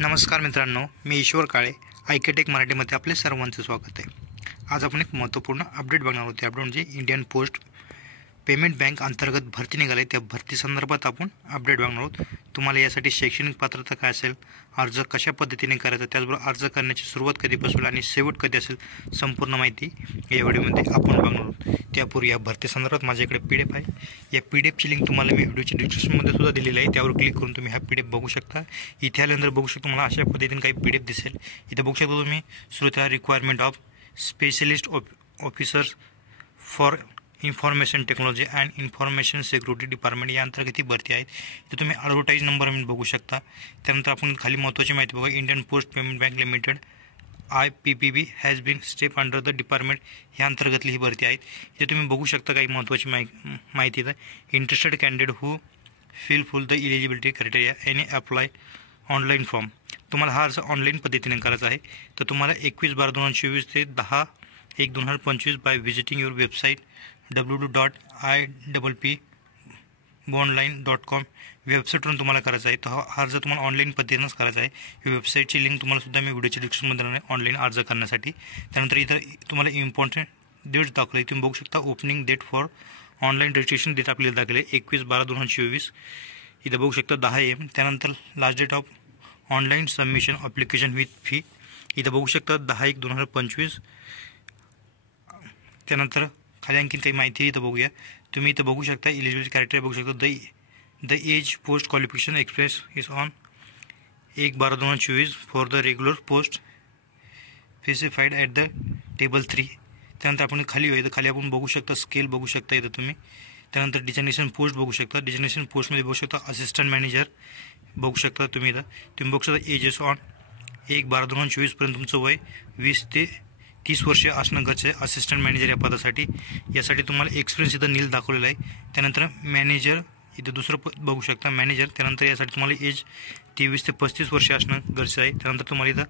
नमस्कार मित्रांनो, मी ईश्वर काळे. आयकेटेक मराठीमध्ये आपले सर्वांचं स्वागत आहे. आज आपण एक महत्त्वपूर्ण अपडेट बघणार आहोत. अपडेट म्हणजे इंडियन पोस्ट पेमेंट बँक अंतर्गत भरती निघाली, त्या भरती संदर्भात आपण अपडेट बघणार आहोत. तुम्हाला यासाठी शैक्षणिक पात्रता काय असेल, अर्ज कशा पद्धतीने करायचा, त्याचबरोबर अर्ज करण्याची सुरुवात कधीपासून आणि शेवट कधी असेल, संपूर्ण माहिती या व्हिडिओमध्ये आपण बघणार आहोत. त्यापूर्वी या भरती संदर्भात माझ्याकडे PDF आहे. या PDFची लिंक तुम्हाला मी व्हिडिओच्या डिस्क्रिप्शनमध्ये सुद्धा दिलेली आहे. त्यावर क्लिक करून तुम्ही हा PDF बघू शकता. इथे आल्यानंतर बघू शकता मला अशा पद्धतीने काही PDF दिसेल. इथे बघू शकता तुम्ही सुरुवातीला requirement of specialist officers for information technology and information security department या अंतर्गत ही भरती आहेत. तर तुम्ही ॲडव्हर्टाईज नंबर म्हणून बघू शकता. त्यानंतर आपण खाली महत्त्वाची माहिती बघा. Indian post payment bank limited IPPB has been step under the department ह्या अंतर्गतली ही भरती आहेत. इथे तुम्ही बघू शकता काही महत्त्वाची माहिती आहे. Interested candidate who full the eligibility criteria any apply online form. तुम्हाला हा अर्ज ऑनलाईन पद्धतीने करायचा आहे. तर तुम्हाला 21/12/2024 ते 10/1/2025 bye visiting your website www.ippbonline.com वेबसाईटवरून तुम्हाला करायचा आहे. तर हा अर्ज तुम्हाला ऑनलाईन पद्धतीनंच करायचा आहे. ही वेबसाईटची लिंक तुम्हाला सुद्धा मी व्हिडिओच्या डिस्क्रिप्शनमध्ये देणार आहे ऑनलाईन अर्ज करण्यासाठी. त्यानंतर इथं तुम्हाला इम्पॉर्टंट डेट्स दाखवले. तुम्ही बघू शकता opening date for online registration date आपल्याला दाखवले 21/12/2024. इथं बघू शकता 10 AM. त्यानंतर last date of online submission application with fee इथं बघू शकता 10/1/2025. त्यानंतर खाली आणखीन काही माहिती इथं बघूया. तुम्ही इथं बघू शकता इलिजिबिलिटी क्रायटेरिया बघू शकता. The age post qualification express is on 1/12/2024 for the regular post specified at the table 3. त्यानंतर आपण खाली इथं खाली आपण बघू शकता स्केल बघू शकता इथं तुम्ही. त्यानंतर डिझायनेशन पोस्ट बघू शकता. डिझायनेशन पोस्टमध्ये बघू शकता असिस्टंट मॅनेजर बघू शकता तुम्ही. इथं तुम्ही बघू शकता एजेस ऑन 1/12/2024 पर्यंत तुमचं वय 20 ते 30 वर्षे असणं गरजेचं आहे असिस्टंट मॅनेजर या पदासाठी. यासाठी तुम्हाला एक्सपिरियन्स इथं नील दाखवलेला आहे. त्यानंतर मॅनेजर इथं दुसरं बघू शकता मॅनेजर. त्यानंतर यासाठी तुम्हाला एज 23 ते 35 वर्षे असणं गरजेचं आहे. त्यानंतर तुम्हाला इथं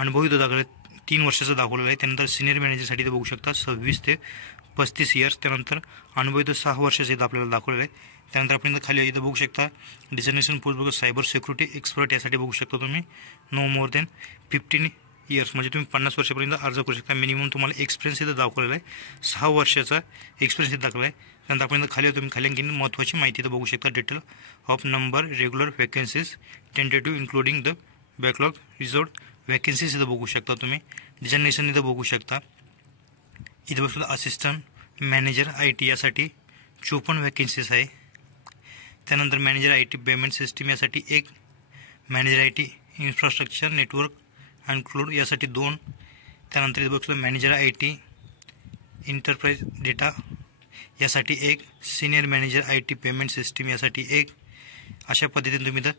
अनुभव इथं दाखवले 3 वर्षाचा दाखवलेला आहे. त्यानंतर सिनियर मॅनेजरसाठी इथं बघू शकता 26 ते 35 इयर्स. त्यानंतर अनुभव इथं 6 वर्षाचा इथं आपल्याला दाखवलेला आहे. त्यानंतर आपण इथं खाली इथं बघू शकता डिझायनेशन पोस्ट बघू सायबर सिक्युरिटी एक्सपर्ट यासाठी बघू शकता तुम्ही नो मोर दॅन 15 इयर्स म्हणजे तुम्ही 50 वर्षापर्यंत अर्ज करू शकता. मिनिमम तुम्हाला एक्सपिरियन्स इथं दाखवलेला आहे 6 वर्षाचा एक्सपिरियन्स इथं दाखवला आहे. त्यानंतर आपण इथं खाली आणखी महत्त्वाची माहिती इथं बघू शकता. Detail of number regular vacancies tentative including the backlog reserved vacancies इथं बघू शकता तुम्ही. डिझायनेशन इथं बघू शकता. इथं बघू शकता असिस्टंट मॅनेजर IT यासाठी 54 वॅकन्सीज आहे. त्यानंतर मॅनेजर IT पेमेंट सिस्टीम यासाठी 1, manager IT infrastructure network and cloud यासाठी 2. त्यानंतर इथं बघतो मॅनेजर IT एंटरप्राइज डेटा यासाठी 1, senior manager IT payment system यासाठी 1. अशा पद्धतीने तुम्ही इथं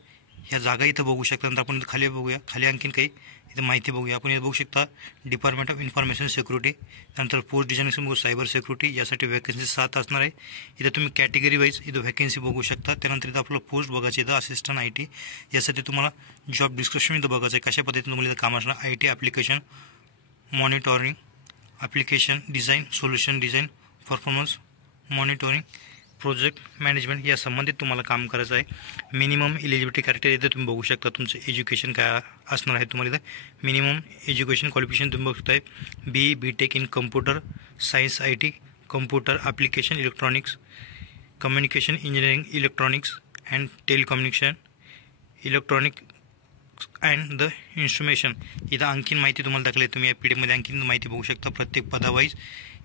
ह्या जागा इथं बघू शकता. नंतर आपण खाली बघूया. खाली आणखीन काही इथं माहिती बघूया. आपण इथं बघू शकता डिपार्टमेंट ऑफ इन्फॉर्मेशन सिक्युरिटी. त्यानंतर पोस्ट डिझायनेशन बघू सायबर सिक्युरिटी यासाठी वॅकन्सी 7 असणार आहे. इथं तुम्ही कॅटेगरी वाईज इथं वॅकन्सी बघू शकता. त्यानंतर इथं आपलं पोस्ट बघायचं इथं असिस्टंट IT यासाठी तुम्हाला जॉब डिस्क्रिप्शन इथं बघायचं आहे कशा पद्धतीने तुम्हाला इथं काम असणार. IT application monitoring application design solution design performance monitoring project management या संबंधित तुम्हाला काम करायचं आहे. मिनिमम इलिजिबिलिटी क्रायटेरिया इथं तुम्ही बघू शकता. तुमचं एज्युकेशन काय असणार आहे. तुम्हाला इथं मिनिमम एज्युकेशन क्वालिफिकेशन तुम्ही बघू शकताय BE BTech in computer science IT computer application electronics communication engineering electronics and telecommunication electronic and the इन्स्ट्रुमेशन. इथं आणखीन माहिती तुम्हाला दाखवली. तुम्ही या PDFमध्ये आणखीन माहिती बघू शकता प्रत्येक पदावाईज.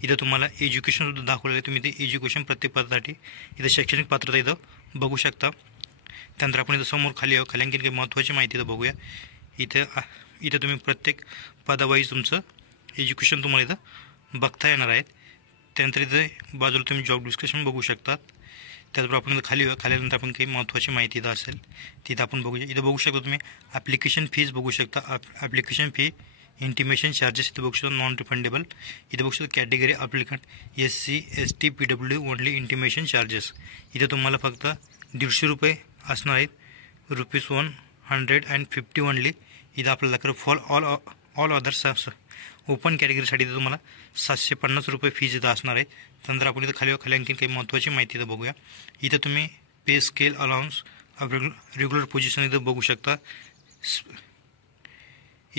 इथं तुम्हाला एज्युकेशनसुद्धा दाखवलेलं आहे. तुम्ही इथे एज्युकेशन प्रत्येक पदासाठी इथं शैक्षणिक पात्रता इथं बघू शकता. त्यानंतर आपण इथं समोर खाली आणखीन काही महत्त्वाची माहिती इथं बघूया. इथं तुम्ही प्रत्येक पदावाईज तुमचं एज्युकेशन तुम्हाला इथं बघता येणार आहेत. त्यानंतर इथं बाजूला तुम्ही जॉब डिस्क्रिप्शन बघू शकतात. त्याचबरोबर आपण इथं खाल्यानंतर आपण काही महत्त्वाची माहिती इथं असेल तिथं आपण बघूया. इथं बघू शकता तुम्ही ॲप्लिकेशन फीज बघू शकता. ॲप्लिकेशन फी इंटिमेशन चार्जेस इथं बघू शकता नॉन रिफंडेबल. इथं बघू शकता category applicant SC ST PW only intimation charges. इथं तुम्हाला फक्त ₹150 असणार आहेत. ₹150 ओनली. इथं आपल्याला फॉर ऑल अदर्स ओपन कॅटेगरीसाठी इथं तुम्हाला ₹750 फीज इथं असणार आहे. त्यानंतर आपण इथं खाली आणखी काही महत्त्वाची माहिती इथं बघूया. इथं तुम्ही pay scale allowance regular position इथं बघू शकता.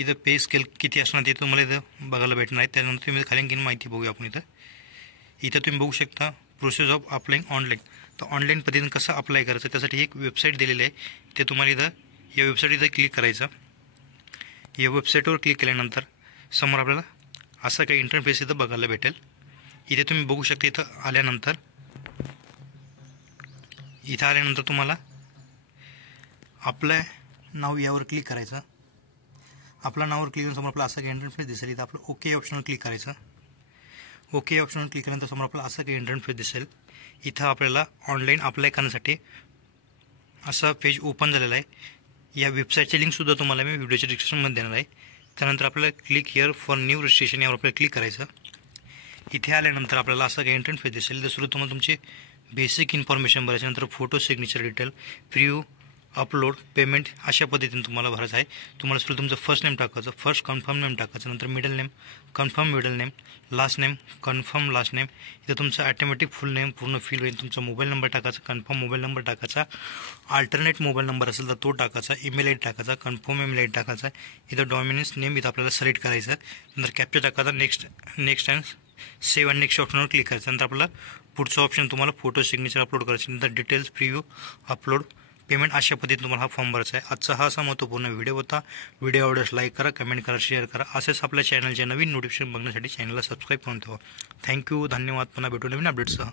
इथं पे स्केल किती असणार ते तुम्हाला इथं बघायला भेटणार आहे. त्यानंतर तुम्ही खाली आणखीन माहिती बघूया आपण. इथं तुम्ही बघू शकता प्रोसेस ऑफ अप्लाईंग ऑनलाईन. तर ऑनलाईन पद्धतीने कसं अप्लाय करायचं त्यासाठी एक वेबसाईट दिलेली आहे. ते तुम्हाला इथं या वेबसाईट इथं क्लिक करायचं. या वेबसाईटवर क्लिक केल्यानंतर समोर आपल्याला असं काही इंटरफेस इथं बघायला भेटेल. इथे तुम्ही बघू शकता इथं आल्यानंतर तुम्हाला आपलं नाव यावर क्लिक करायचं. आपलं नावावर क्लिक करून समोर आपला असं काही इंटरफेस दिसेल. इथं आपलं ओके ऑप्शनवर क्लिक करायचं. ओके ऑप्शनवर क्लिक केल्यानंतर समोर आपल्याला असं काही इंटरफेस दिसेल. इथं आपल्याला ऑनलाईन अप्लाय करण्यासाठी असा पेज ओपन झालेला आहे. या वेबसाईटची लिंकसुद्धा तुम्हाला मी व्हिडिओच्या डिस्क्रिप्शनमध्ये देणार आहे. त्यानंतर आपल्याला click here for new registration यावर आपल्याला क्लिक करायचं. इथे आल्यानंतर आपल्याला असं काही इंटरफेस दिसेल. दुसरं तुम्हाला तुमचे बेसिक इन्फॉर्मेशन भरायचं. नंतर photo, signature detail, preview, upload, payment अशा पद्धतीने तुम्हाला भरायचं आहे. तुम्हाला सुद्धा तुमचं फर्स्ट नेम टाकायचं, फर्स्ट कन्फर्म नेम टाकायचं, नंतर middle name, confirm middle name, last name, confirm last name. इथं तुमचं ॲटोमॅटिक फुल नेम पूर्ण फिल होईल. तुमचा मोबाईल नंबर टाकायचा, कन्फर्म मोबाईल नंबर टाकायचा, अल्टरनेट मोबाईल नंबर असेल तर तो टाकायचा, ईमेल आय डी टाकायचा, कन्फर्म ईमेल आय डी टाकायचा. इथं डॉमिनन्स नेम इथं आपल्याला सिलेक्ट करायचं. नंतर कॅप्चर टाकायचा, next and save and next ऑप्शनवर क्लिक करायचं. नंतर आपल्याला पुढचं ऑप्शन तुम्हाला फोटो, सिग्नेचर अपलोड करायचं. नंतर डिटेल्स, प्रिव्ह्यू, अपलोड, पेमेंट अशा पद्धतीने तुम्हाला हा फॉर्म भरायचा आहे. आजचा हा असा महत्त्वपूर्ण व्हिडिओ होता. व्हिडिओ आवडल्यास लाईक करा, कमेंट करा, शेअर करा. असेच आपल्या चॅनलचे नवीन नोटिफिकेशन बघण्यासाठी चॅनलला सबस्क्राईब करून ठेवा. थँक्यू, धन्यवाद. पुन्हा भेटू नवीन अपडेट्ससह.